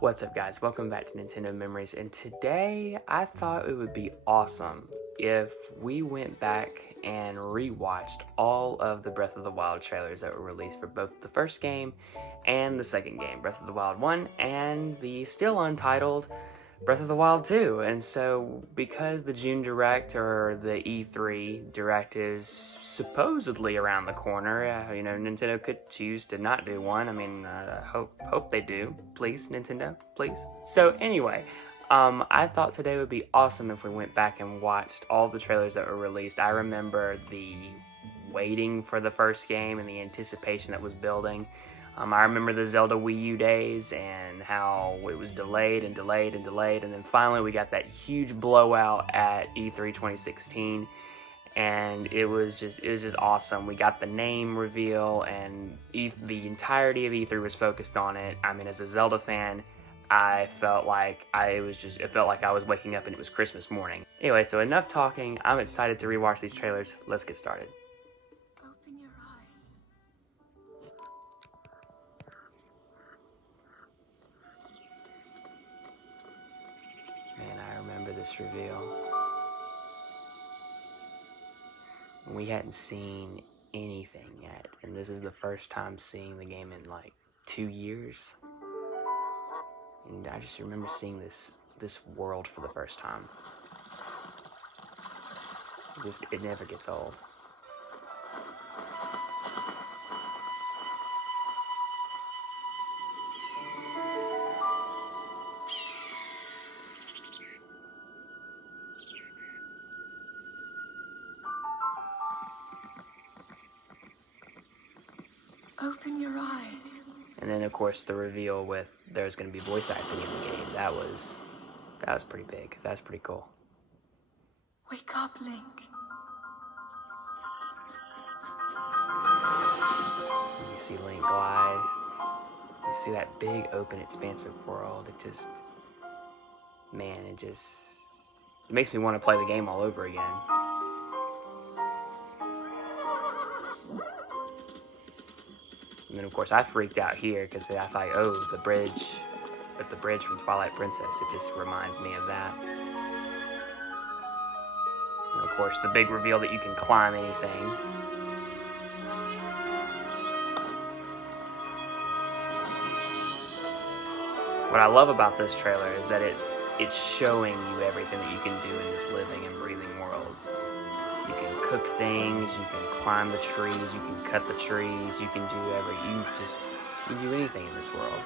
What's up, guys? Welcome back to Nintendo Memories, and today I thought it would be awesome if we went back and rewatched all of the Breath of the Wild trailers that were released for both the first game and the second game, Breath of the Wild 1 and the still untitled Breath of the Wild 2. And so, because the June Direct or the E3 Direct is supposedly around the corner, Nintendo could choose to not do one. I mean, hope they do. Please, Nintendo, please. So anyway, I thought today would be awesome if we went back and watched all the trailers that were released. I remember the waiting for the first game and the anticipation that was building. I remember the Zelda Wii U days and how it was delayed and delayed and delayed, and then finally we got that huge blowout at E3 2016, and it was just awesome. We got the name reveal, and the entirety of E3 was focused on it. I mean, as a Zelda fan, I felt like it felt like I was waking up and it was Christmas morning. Anyway, so enough talking. I'm excited to rewatch these trailers. Let's get started. Open your eyes. Man, I remember this reveal. We hadn't seen anything yet, and this is the first time seeing the game in like 2 years. And I just remember seeing this world for the first time. It never gets old. Open your eyes. And then, of course, the reveal with there's going to be voice acting in the game. That was pretty big. That's pretty cool. Wake up, Link. You see Link glide. You see that big, open, expansive world. It makes me want to play the game all over again. And then, of course, I freaked out here because I thought, oh, the bridge from Twilight Princess. It just reminds me of that. And, of course, the big reveal that you can climb anything. What I love about this trailer is that it's showing you everything that you can do in this living and breathing world. You can cook things, you can climb the trees, you can cut the trees, you can do you can do anything in this world.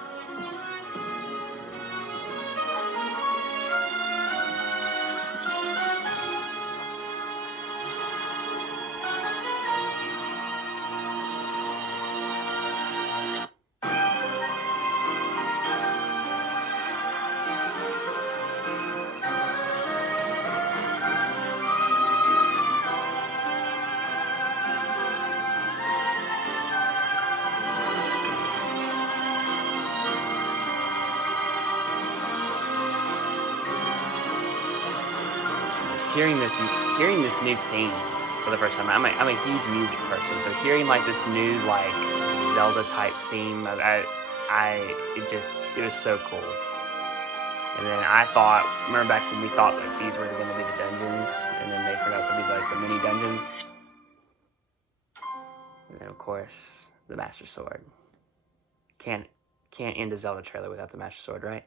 Hearing this new theme for the first time. I'm a huge music person, so hearing like this new like Zelda type theme, it was so cool. And then remember back when we thought that these were going to be the dungeons, and then they turned out to be like the mini dungeons. And then of course the Master Sword. Can't end a Zelda trailer without the Master Sword, right?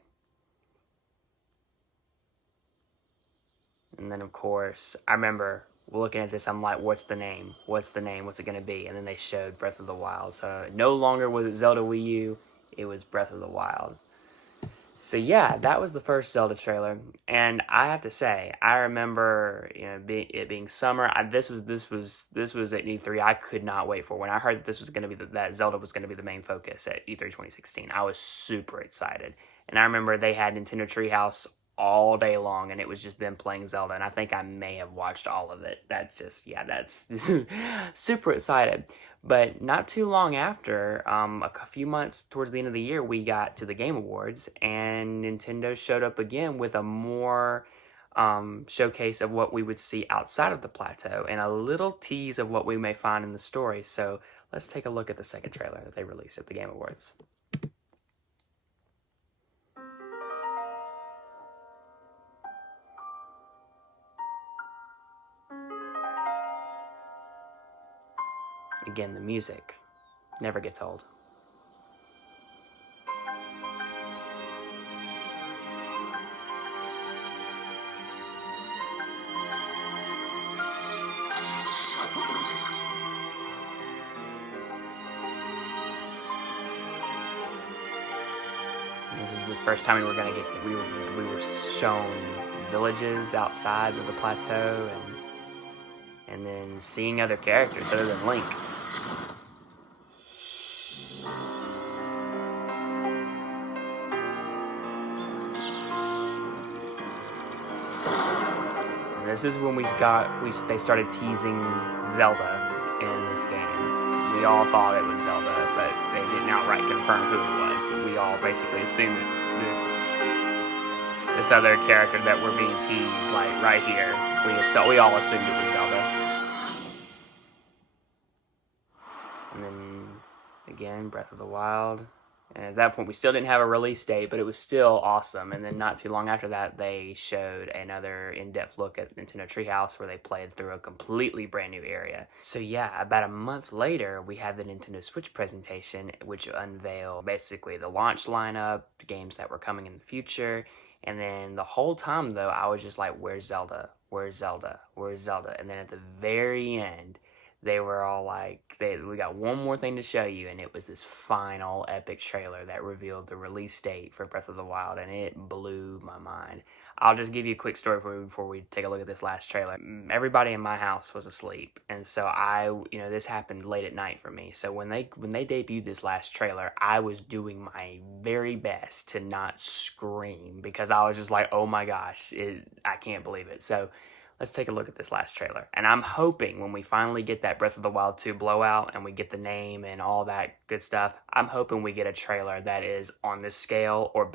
And then, of course, I remember looking at this, I'm like, what's the name? What's the name? What's it going to be? And then they showed Breath of the Wild. So no longer was it Zelda Wii U, it was Breath of the Wild. So yeah, that was the first Zelda trailer. And I have to say, I remember it being summer. This was at E3. I could not wait for when I heard that this was going to be that Zelda was going to be the main focus at E3 2016. I was super excited. And I remember they had Nintendo Treehouse all day long, and it was just them playing Zelda, and I think I may have watched all of it. That's super excited. But not too long after, a few months towards the end of the year, we got to the Game Awards, and Nintendo showed up again with a more showcase of what we would see outside of the plateau, and a little tease of what we may find in the story. So let's take a look at the second trailer that they released at the Game Awards. again, the music never gets old. This is the first time we were shown villages outside of the plateau, and then seeing other characters other than Link. And this is when they started teasing Zelda in this game. We all thought it was Zelda, but they didn't outright confirm who it was. But we all basically assumed that this other character that we're being teased, like right here, we all assumed it was Zelda. And then again, Breath of the Wild. And at that point, we still didn't have a release date, but it was still awesome. And then not too long after that, they showed another in-depth look at Nintendo Treehouse where they played through a completely brand new area. So yeah, about a month later, we had the Nintendo Switch presentation, which unveiled basically the launch lineup, games that were coming in the future. And then the whole time, though, I was just like, where's Zelda? Where's Zelda? Where's Zelda? And then at the very end, they were all like, we got one more thing to show you, and it was this final epic trailer that revealed the release date for Breath of the Wild, and it blew my mind. I'll just give you a quick story before we take a look at this last trailer. Everybody in my house was asleep, and so this happened late at night for me. So when they debuted this last trailer, I was doing my very best to not scream because I was just like, oh my gosh, I can't believe it. So let's take a look at this last trailer. And I'm hoping when we finally get that Breath of the Wild 2 blowout and we get the name and all that good stuff, I'm hoping we get a trailer that is on this scale or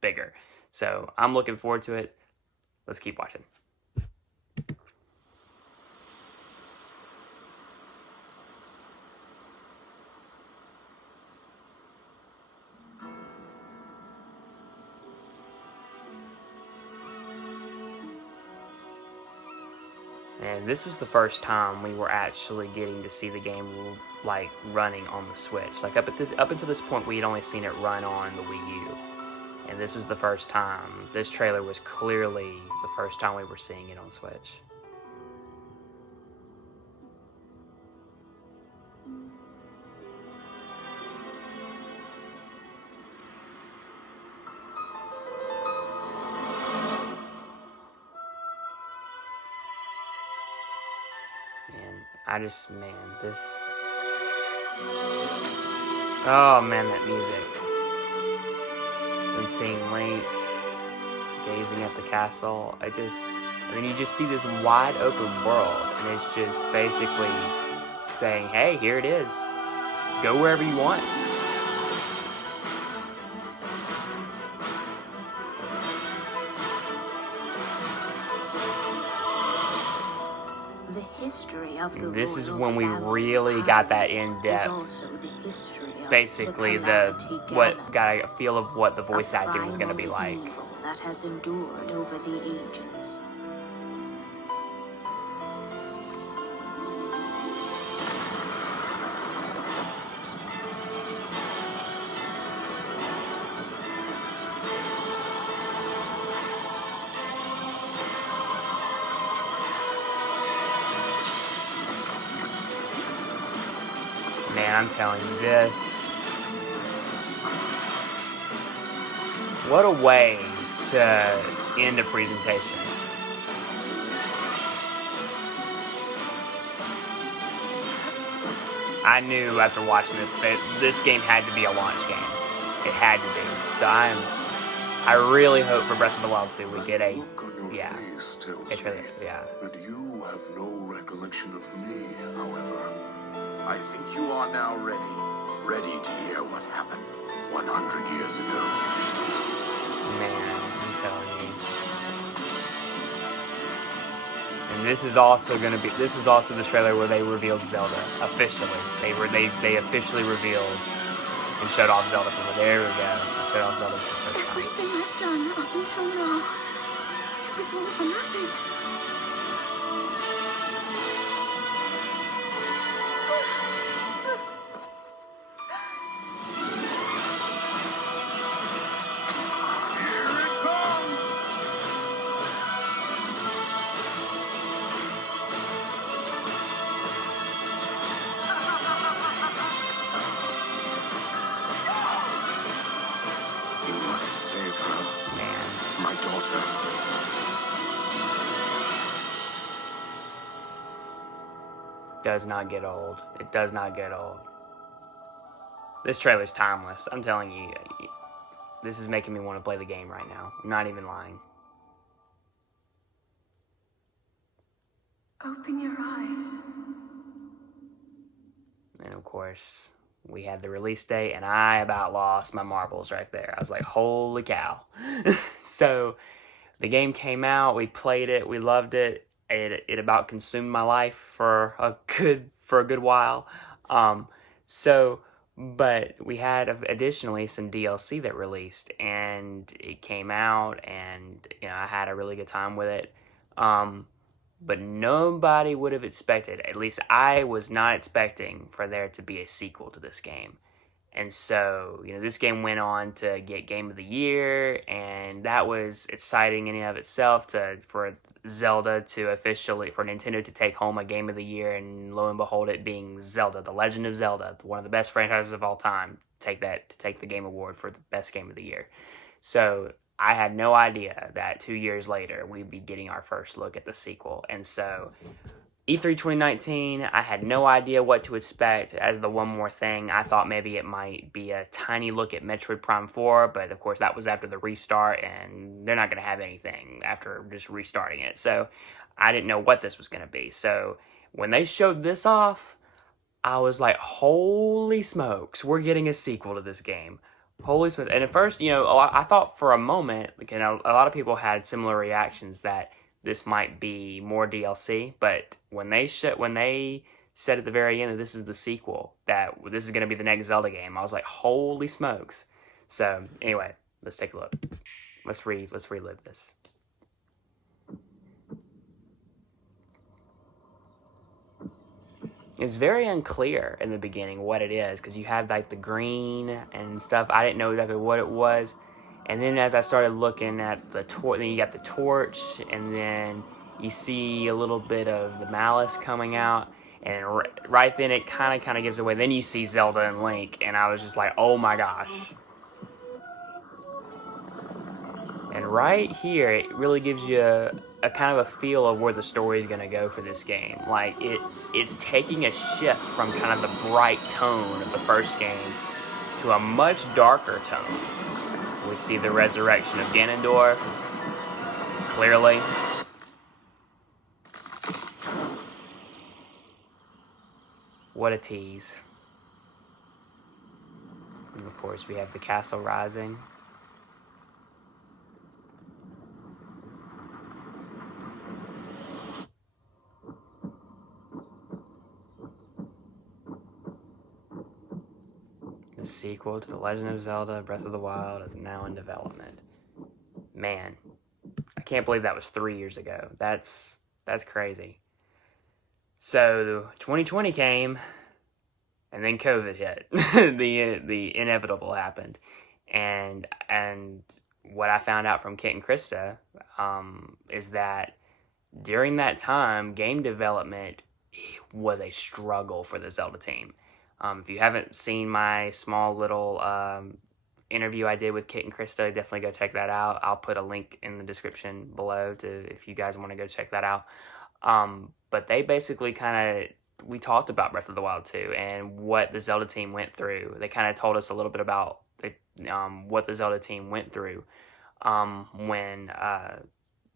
bigger. So I'm looking forward to it. Let's keep watching. And this was the first time we were actually getting to see the game like running on the Switch. Like up until this point, we had only seen it run on the Wii U. And this was the first time. This trailer was clearly the first time we were seeing it on Switch. Oh man, that music. And seeing Link gazing at the castle, and then you just see this wide open world, and it's just basically saying, hey, here it is. Go wherever you want. The history of the This is royal when we family really of got that Hyrule in-depth, is also the history of basically the got a feel of what the voice acting was going to be like. evil that has endured over the ages. Man, I'm telling you this. What a way to end a presentation. I knew after watching this that this game had to be a launch game. It had to be. So I really hope for Breath of the Wild 2 we get a face tells trailer. me Yeah. that you have no recollection of me, however. I think you are now ready to hear what happened 100 years ago. Man, I'm telling you. And this was also the trailer where they revealed Zelda officially. They officially revealed and showed off Zelda from there. We go. Showed off Zelda for the first time. Everything I've done up until now, it was all for nothing. must save her. Man. My daughter. Does not get old. It does not get old. This trailer's timeless. I'm telling you, this is making me want to play the game right now. I'm not even lying. Open your eyes. And of course, we had the release date, and I about lost my marbles right there. I was like, holy cow. So, the game came out, we played it, we loved it. It about consumed my life for a good while. But we had additionally some DLC that released, and it came out, and I had a really good time with it. But nobody would have expected, at least I was not expecting, for there to be a sequel to this game. And so, this game went on to get Game of the Year, and that was exciting in and of itself for Zelda to officially, for Nintendo to take home a Game of the Year, and lo and behold, it being Zelda, The Legend of Zelda, one of the best franchises of all time, take the Game Award for the best Game of the Year. So, I had no idea that 2 years later, we'd be getting our first look at the sequel. And so, E3 2019, I had no idea what to expect. As the one more thing, I thought maybe it might be a tiny look at Metroid Prime 4, but of course that was after the restart, and they're not going to have anything after just restarting it. So I didn't know what this was going to be. So when they showed this off, I was like, holy smokes, we're getting a sequel to this game. Holy smokes. And at first, I thought for a moment, a lot of people had similar reactions that this might be more DLC, but when they said at the very end that this is the sequel, that this is going to be the next Zelda game, I was like, holy smokes. So anyway, let's take a look. Let's relive this. It's very unclear in the beginning what it is, because you have like the green and stuff. I didn't know exactly what it was. And then as I started looking at the torch, then you got the torch, and then you see a little bit of the malice coming out, and right then it kind of gives away. Then you see Zelda and Link, and I was just like, oh my gosh. And right here, it really gives you a kind of a feel of where the story is going to go for this game. Like, it's taking a shift from kind of the bright tone of the first game to a much darker tone. We see the resurrection of Ganondorf, clearly. What a tease. And of course, we have the castle rising. The sequel to The Legend of Zelda Breath of the Wild is now in development. Man, I can't believe that was 3 years ago. That's crazy. So 2020 came, and then COVID hit. the inevitable happened, and what I found out from Kit and Krista is that during that time, game development was a struggle for the Zelda team. If you haven't seen my small little interview I did with Kit and Krista, definitely go check that out. I'll put a link in the description below if you guys want to go check that out. But they basically we talked about Breath of the Wild 2 and what the Zelda team went through. They kind of told us a little bit about what the Zelda team went through when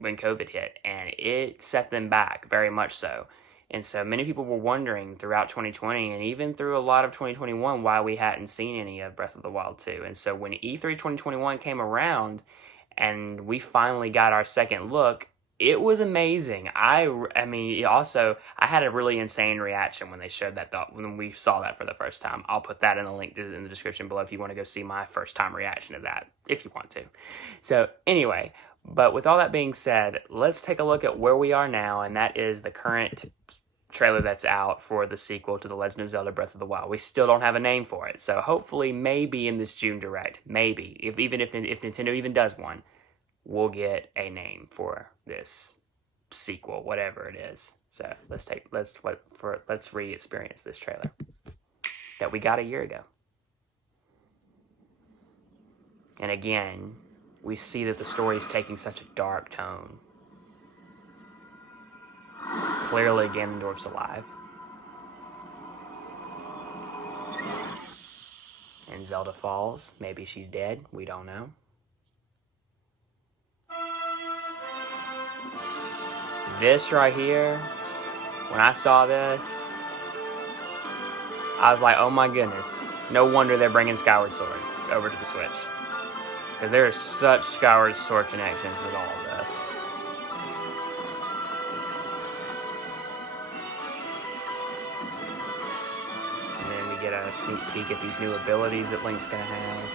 COVID hit, and it set them back very much so. And so many people were wondering throughout 2020 and even through a lot of 2021 why we hadn't seen any of Breath of the Wild 2. And so when E3 2021 came around and we finally got our second look, it was amazing. I mean, also, I had a really insane reaction when they showed that, when we saw that for the first time. I'll put that in the link in the description below if you want to go see my first time reaction to that, if you want to. So anyway, but with all that being said, let's take a look at where we are now, and that is the current trailer that's out for the sequel to The Legend of Zelda Breath of the Wild. We still don't have a name for it, so hopefully maybe in this June Direct, maybe, if Nintendo even does one, we'll get a name for this sequel, whatever it is. So let's re-experience this trailer that we got a year ago. And again, we see that the story is taking such a dark tone. Clearly Ganondorf's alive. And Zelda falls. Maybe she's dead. We don't know. This right here, when I saw this, I was like, oh my goodness. No wonder they're bringing Skyward Sword over to the Switch. Because there are such Skyward Sword connections with all of this. And then we get a sneak peek at these new abilities that Link's going to have.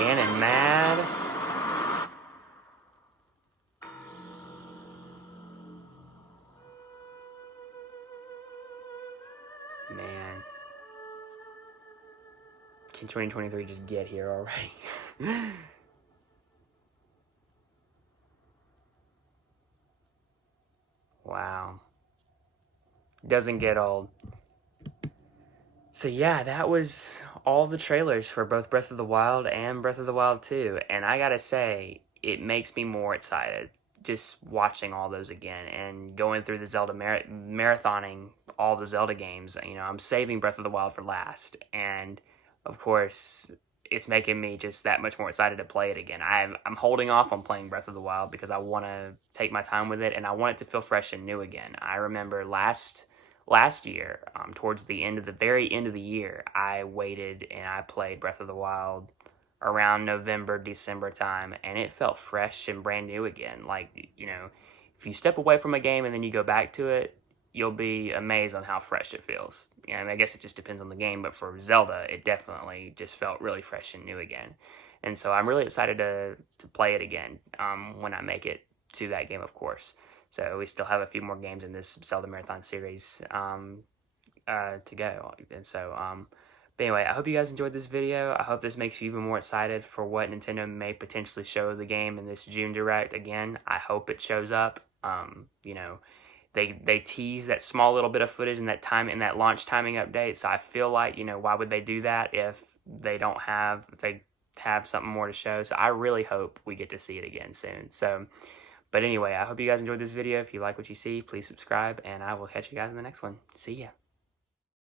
Ganon mad. Man. Can 2023 just get here already? Wow. Doesn't get old. So yeah, that was all the trailers for both Breath of the Wild and Breath of the Wild 2. And I gotta say, it makes me more excited just watching all those again and going through the Zelda marathoning all the Zelda games. You know, I'm saving Breath of the Wild for last. And of course, it's making me just that much more excited to play it again. I'm holding off on playing Breath of the Wild because I want to take my time with it and I want it to feel fresh and new again. I remember last year, towards the very end of the year, I waited and I played Breath of the Wild around November, December time, and it felt fresh and brand new again. Like, you know, if you step away from a game and then you go back to it, you'll be amazed on how fresh it feels. You know, I guess it just depends on the game, but for Zelda, it definitely just felt really fresh and new again. And so I'm really excited to play it again when I make it to that game, of course. So we still have a few more games in this Zelda Marathon series to go. And so, but anyway, I hope you guys enjoyed this video. I hope this makes you even more excited for what Nintendo may potentially show the game in this June Direct. Again, I hope it shows up. You know, they tease that small little bit of footage in that launch timing update. So I feel like, you know, why would they do that if they have something more to show? So I really hope we get to see it again soon. So, but anyway, I hope you guys enjoyed this video. If you like what you see, please subscribe, and I will catch you guys in the next one. See ya.